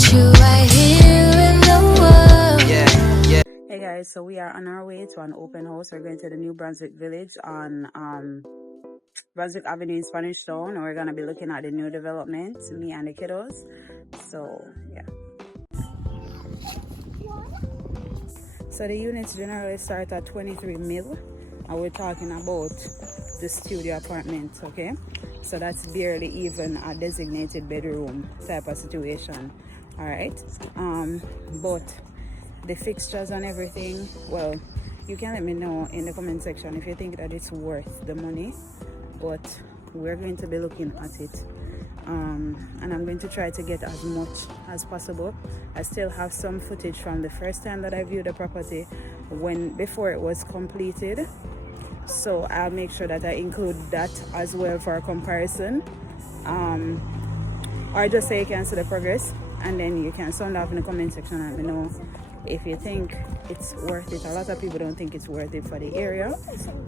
want you right here in the world. Hey guys, so we are on our way to an open house. We're going to the new Brunswick Village on Brunswick Avenue in Spanish Town. And we're going to be looking at the new development, me and the kiddos. So, yeah. So the units generally start at 23 mil. And we're talking about the studio apartment, okay? So that's barely even a designated bedroom type of situation, all right? But the fixtures and everything, well, you can let me know in the comment section if you think that it's worth the money, but we're going to be looking at it, and I'm going to try to get as much as possible. I still have some footage from the first time that I viewed the property before it was completed, so I'll make sure that I include that as well for a comparison, or just say you can see the progress, and then you can sound off in the comment section and let me know if you think it's worth it. A lot of people don't think it's worth it for the area,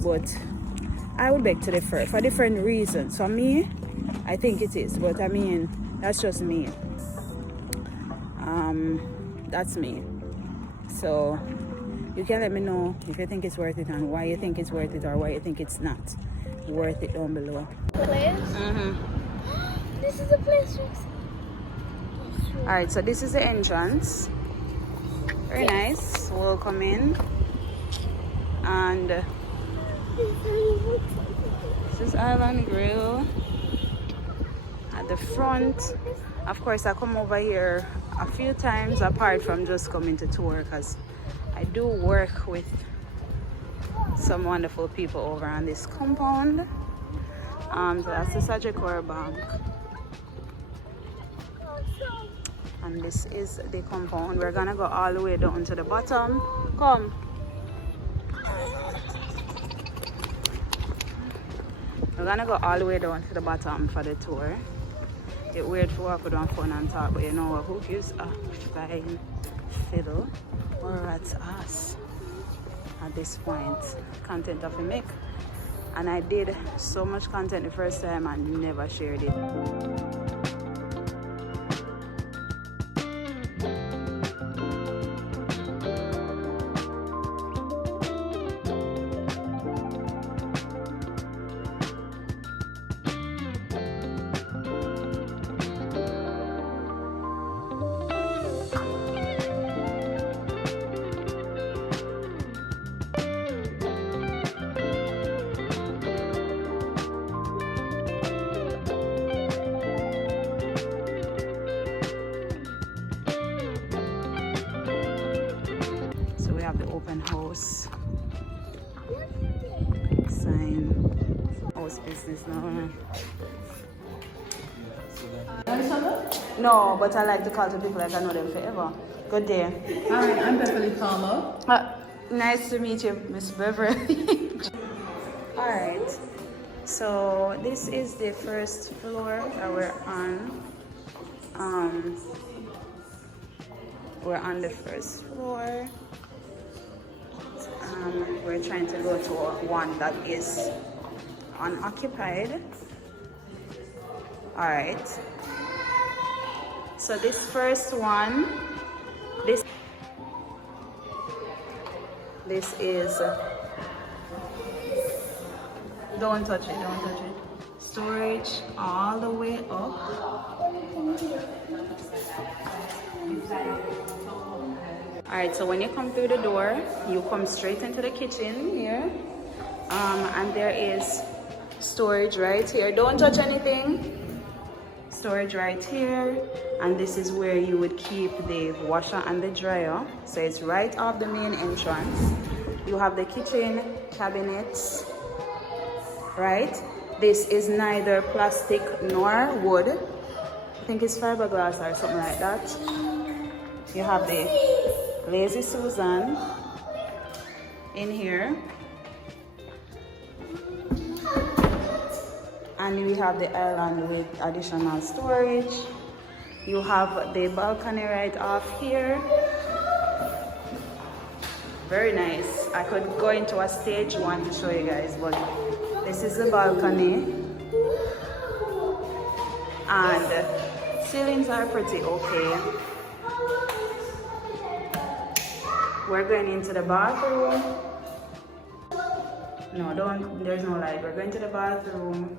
but I would beg to differ for different reasons. For me, I think it is, but I mean, that's just me. That's me. So you can let me know if you think it's worth it and why you think it's worth it or why you think it's not worth it down below. This is the place. All right, so this is the entrance. Very nice. We'll come in, and this is Island Grill at the front. Of course, I come over here a few times apart from just coming to tour, because I do work with some wonderful people over on this compound. So that's the Sagicor Bank. And this is the compound. We're gonna go all the way down to the bottom. Come. We're gonna go all the way down to the bottom for the tour. It's weird for walk with one phone and talk, but you know what? Who gives a flying fiddle? Or that's us at this point. Content of a make. And I did so much content the first time and never shared it. Open house sign. House business now. No, but I like to call to people like I know them forever. Good day. Hi, I'm Beverly Palmer. Nice to meet you, Miss Beverly. Alright, so this is the first floor that we're on. We're on the first floor. We're trying to go to one that is unoccupied. All right. So this first one, this is. Don't touch it. Don't touch it. Storage all the way up. Alright, so when you come through the door, you come straight into the kitchen here. And there is storage right here. Don't touch anything. Storage right here. And this is where you would keep the washer and the dryer. So it's right off the main entrance. You have the kitchen cabinets, right? This is neither plastic nor wood. I think it's fiberglass or something like that. You have the Lazy Susan in here, and we have the island with additional storage. You have the balcony right off here. Very nice. I could go into a stage one to show you guys, but this is the balcony, and ceilings are pretty okay. We're going into the bathroom. No, there's no light. We're going to the bathroom,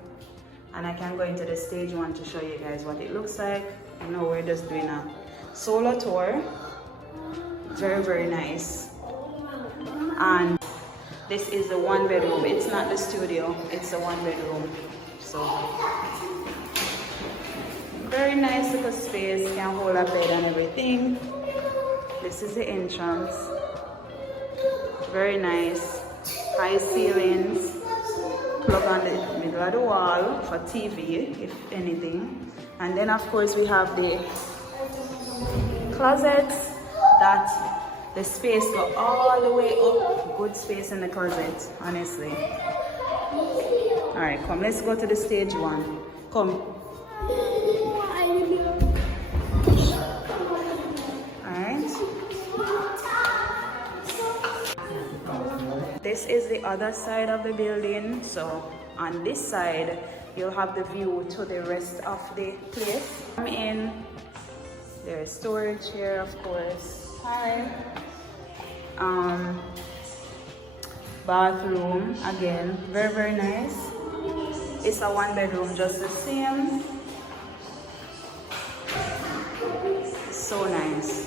and I can go into the stage 1 to show you guys what it looks like. You know, we're just doing a solo tour. Very, very nice. And this is the 1 bedroom. It's not the studio, it's the 1 bedroom. So very nice little space, can hold a bed and everything. This is the entrance. Very nice. High ceilings. Plug on the middle of the wall for TV, if anything. And then of course we have the closets that the space go all the way up. Good space in the closet, honestly. Alright, come, let's go to the stage 1. Come. Alright. This is the other side of the building. So on this side, you'll have the view to the rest of the place. Come in. There's storage here, of course. Hi. Bathroom, again, very, very nice. It's a 1 bedroom, just the same. So nice.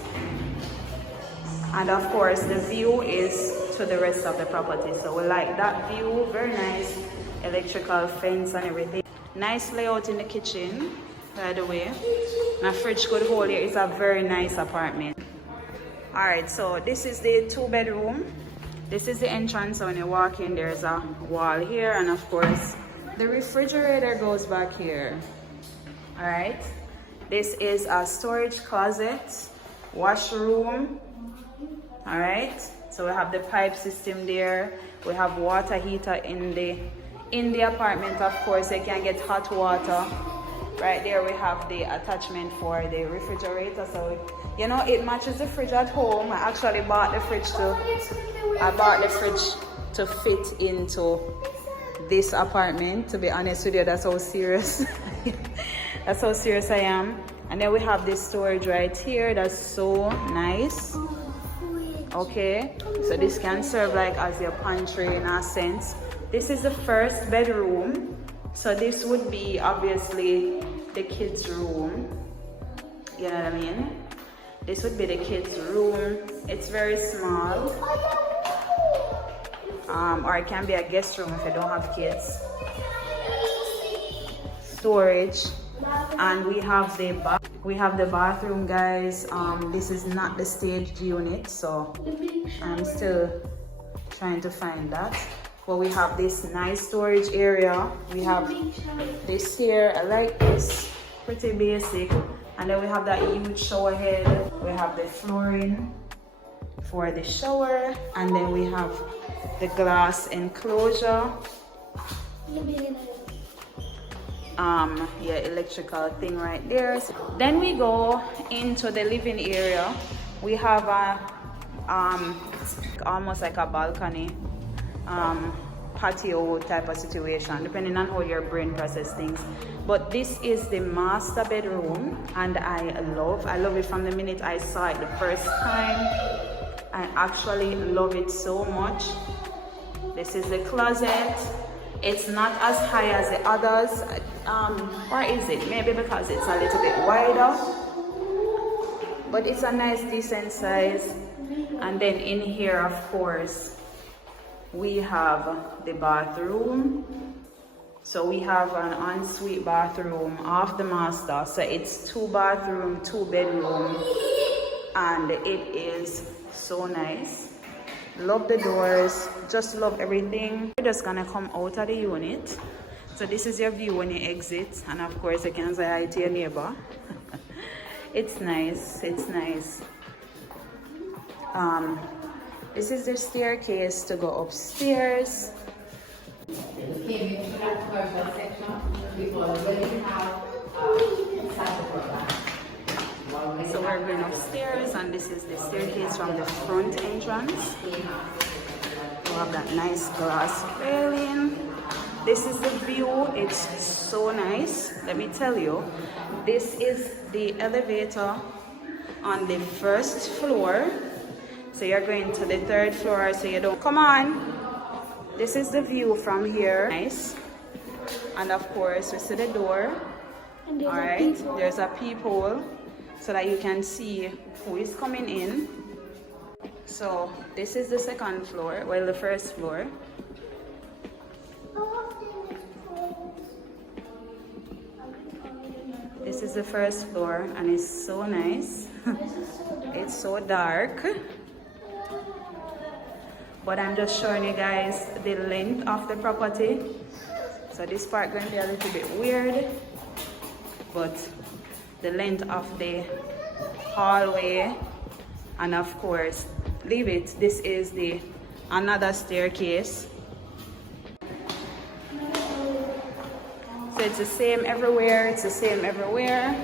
And of course, the view is to the rest of the property. So we like that view, very nice. Electrical fence and everything. Nice layout in the kitchen, by the way. And a fridge could hold it. It's a very nice apartment. Alright, so this is the 2 bedroom. This is the entrance. So when you walk in, there's a wall here, and of course the refrigerator goes back here. Alright, this is a storage closet, washroom. Alright, so we have the pipe system there. We have water heater in the apartment. Of course, you can get hot water. Right there we have the attachment for the refrigerator, so you know it matches the fridge at home. I actually bought the fridge to fit into this apartment. To be honest with you, that's how serious that's how serious I am. And then we have this storage right here. That's so nice. Okay, so this can serve like as your pantry in a sense. This is the 1st bedroom. So this would be obviously the kids' room. You know what I mean? This would be the kids' room. It's very small. Or it can be a guest room if you don't have kids. Storage. And we have the bathroom, guys. This is not the staged unit, so I'm still trying to find that. But we have this nice storage area. We have this here. I like this, pretty basic. And then we have that huge shower head. We have the flooring for the shower, and then we have the glass enclosure. Yeah, electrical thing right there. Then we go into the living area. We have a almost like a balcony, patio type of situation, depending on how your brain processes things. But this is the master bedroom, and I love it from the minute I saw it the first time. I actually love it so much. This is the closet. It's not as high as the others, or is it? Maybe because it's a little bit wider, but it's a nice decent size. And then in here, of course, we have the bathroom. So we have an ensuite bathroom off the master. So it's 2 bathroom, 2 bedroom, and it is so nice. Love the doors, just love everything. We're just gonna come out of the unit. So this is your view when you exit, and of course you can say hi to your neighbor. It's nice, it's nice. This is the staircase to go upstairs. So we're going upstairs, and this is the staircase from the front entrance. We have that nice glass railing. This is the view. It's so nice. Let me tell you, this is the elevator on the first floor. So you're going to the third floor, so you don't, come on. This is the view from here. Nice. And of course, we see the door. All right, there's a peephole so that you can see who is coming in. So this is the second floor, well, the first floor. This is the first floor, and it's so nice. It's so dark, but I'm just showing you guys the length of the property. So this part going to be a little bit weird, but the length of the hallway, and of course, leave it. This is the another staircase. So it's the same everywhere. It's the same everywhere.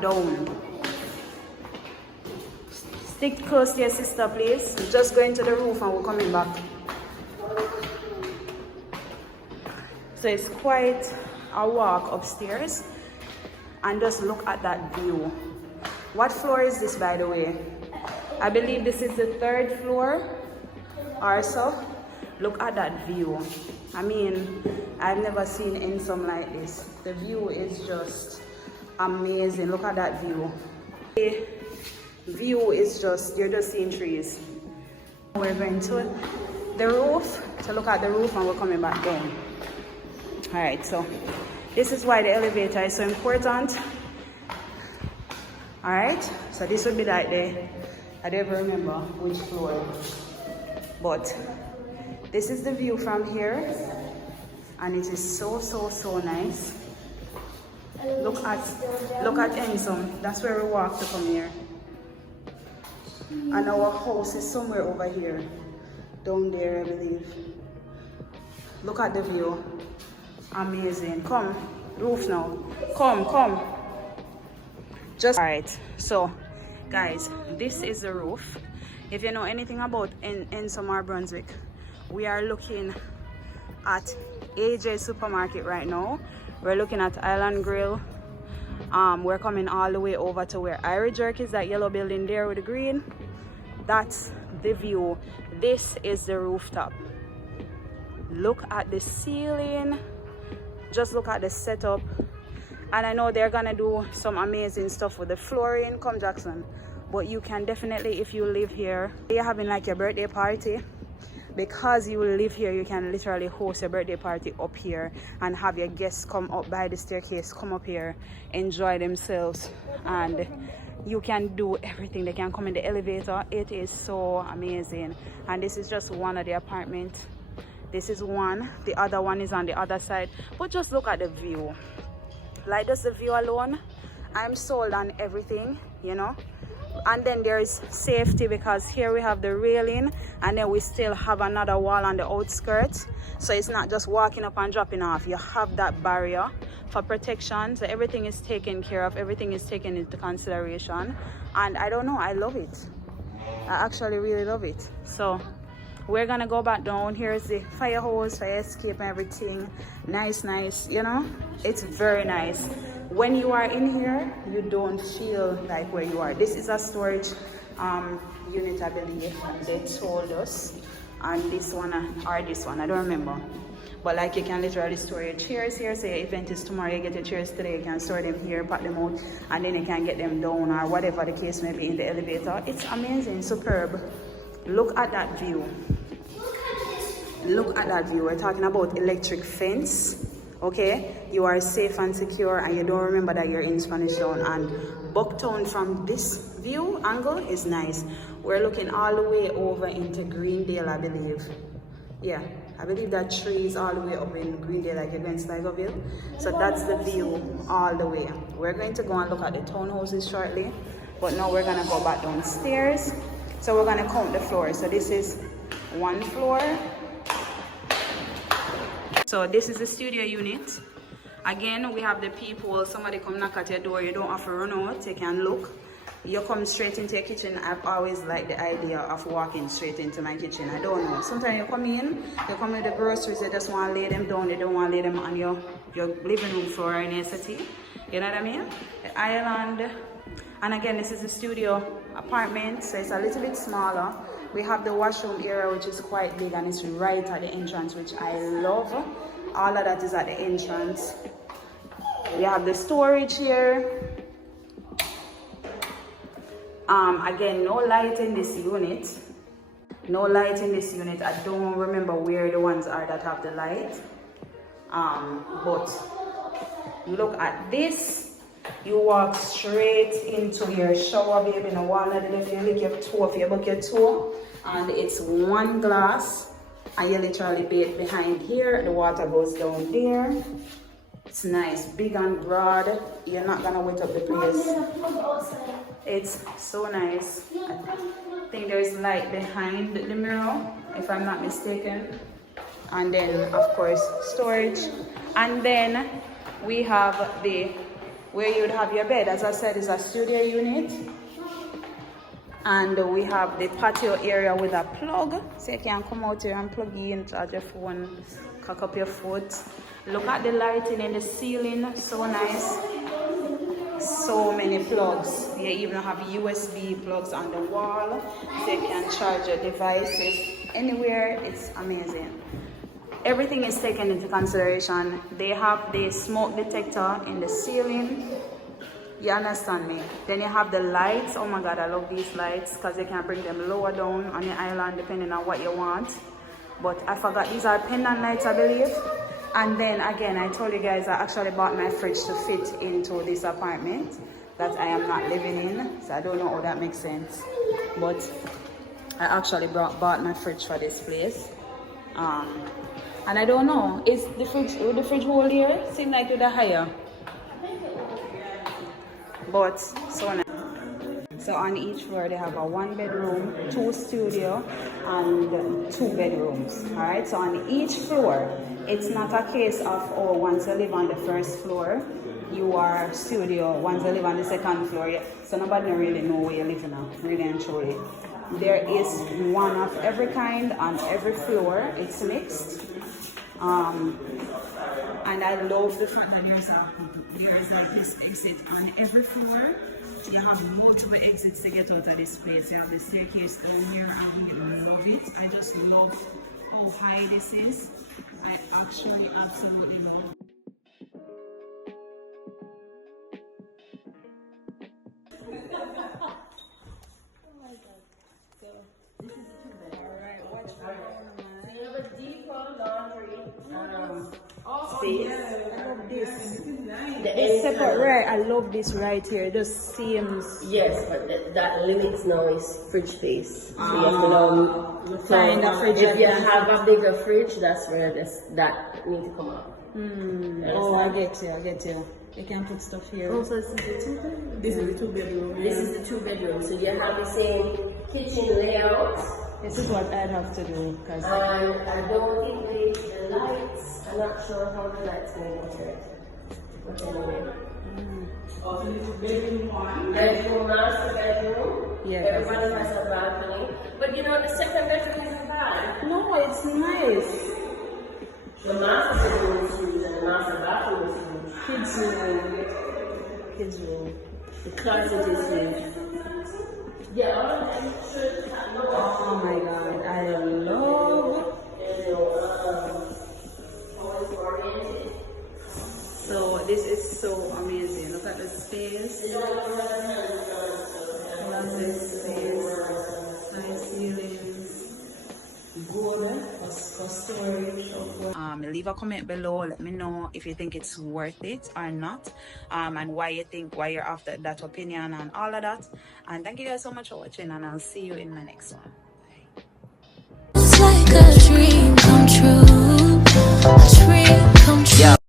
Down. Stick close to your sister, please. We're just going to the roof and we're coming back. So it's quite a walk upstairs, and just look at that view. What floor is this, by the way? I believe this is the third floor or so. Look at that view. I mean, I've never seen anything like this. The view is just amazing. Look at that view. The view is just, you're just seeing trees. We're going to the roof to look at the roof, and we're coming back down. All right, so this is why the elevator is so important. All right, so this would be like I don't even remember which floor, but this is the view from here, and it is so nice. Look at Ensom. That's where we walk to come here. And our house is somewhere over here, down there, I believe. Look at the view. Amazing. Come, roof now. Come. Just all right. So, guys, this is the roof. If you know anything about Ensom or Brunswick, we are looking at AJ Supermarket right now. We're looking at Island Grill. We're coming all the way over to where Irish Jerk is, that yellow building there with the green. That's the view. This is the rooftop. Look at the ceiling. Just look at the setup. And I know they're gonna do some amazing stuff with the flooring. Come Jackson. But you can definitely, if you live here, you're having like your birthday party, because you will live here, you can literally host a birthday party up here and have your guests come up by the staircase, come up here, enjoy themselves, and you can do everything. They can come in the elevator. It is so amazing. And this is just one of the apartments. This is one. The other one is on the other side. But just look at the view. Like, just the view alone, I'm sold on everything, you know. And then there is safety, because here we have the railing, and then we still have another wall on the outskirts, so it's not just walking up and dropping off. You have that barrier for protection, so everything is taken care of, everything is taken into consideration. And I don't know, I love it. I actually really love it. So we're gonna go back down. Here's the fire hose, fire escape, and everything. Nice, you know, it's very nice. When you are in here, you don't feel like where you are. This is a storage unit, I believe, they told us. And this one, or this one, I don't remember. But like, you can literally store your chairs here. Say your event is tomorrow, you get your chairs today, you can store them here, pack them out, and then you can get them down, or whatever the case may be, in the elevator. It's amazing, superb. Look at that view. Look at that view. We're talking about electric fence. Okay, you are safe and secure, and you don't remember that you're in Spanish Town. And Bucktown from this view angle is nice. We're looking all the way over into Greendale, I believe. Yeah, I believe that tree is all the way up in Greendale, like against Tigerville. So that's the view all the way. We're going to go and look at the townhouses shortly, but now we're gonna go back downstairs. So we're gonna count the floors. So this is one floor. So this is the studio unit. Again, we have the people. Somebody come knock at your door, you don't have to run out, you can look. You come straight into your kitchen. I've always liked the idea of walking straight into my kitchen. I don't know. Sometimes you come in, you come with the groceries, you just want to lay them down, you don't want to lay them on your living room floor in your city. You know what I mean? the island. And again, this is a studio apartment, so it's a little bit smaller. We have the washroom area, which is quite big, and it's right at the entrance, which I love. All of that is at the entrance. We have the storage here. Again, no light in this unit. No light in this unit. I don't remember where the ones are that have the light. But look at this. You walk straight into your shower, baby. No one if you lick your toe, if you buck your toe, and it's one glass, and you literally bathe behind here. The water goes down there. It's nice, big and broad. You're not gonna wet up the place. It's so nice. I think there's light behind the mirror, if I'm not mistaken. And then, of course, storage. And then we have the where you would have your bed. As I said, it's a studio unit. And we have the patio area with a plug, so you can come out here and plug in, charge your phone, cock up your foot. Look at the lighting in the ceiling, so nice. So many plugs. You even have USB plugs on the wall, so you can charge your devices anywhere. It's amazing. Everything is taken into consideration. They have the smoke detector in the ceiling. You understand me? Then you have the lights. Oh my God, I love these lights because you can bring them lower down on the island depending on what you want. But I forgot, these are pendant lights, I believe. And then again, I told you guys I actually bought my fridge to fit into this apartment that I am not living in. So I don't know how that makes sense. But I actually bought my fridge for this place. And I don't know, is the fridge hold here? Seems like it's higher. But so nice. So on each floor they have a 1 bedroom, 2 studio, and 2 bedrooms. Alright, so on each floor, it's not a case of, oh, once you live on the first floor, you are studio, once you live on the second floor, yeah. So nobody really know where you live now, really and truly. There is one of every kind on every floor, it's mixed. And I love the fact that there's like this exit on every floor. You have multiple exits to get out of this place. You have the staircase down here, and I love it. I just love how high this is. I actually absolutely love. It's separate, right? I love this right here. It just seems. Yes, but that limits now is fridge space. So you have to now find a fridge. If you have a bigger fridge, that's where that needs to come up. Oh, I get you. You can put stuff here. Oh, so this is the 2 bedroom? This is the 2 bedroom. This is the 2 bedroom. So you have the same kitchen layout. This is what I'd have to do. Cause I don't think the lights, I'm not sure how the lights going to work. But anyway. Bedroom, master bedroom. Yeah. Everybody has a balcony. But you know, the second bedroom isn't bad. No, it's nice. The master bedroom is huge and the master bathroom is huge. Kids room. The closet is huge. Yeah, all of them should have no. Oh my God, I love. So this is so amazing. Look at the space. Love this space. Nice ceilings. Good for storage. Leave a comment below. Let me know if you think it's worth it or not, and why you're after that opinion and all of that. And thank you guys so much for watching, and I'll see you in my next one. It's like a dream come true. A dream come true.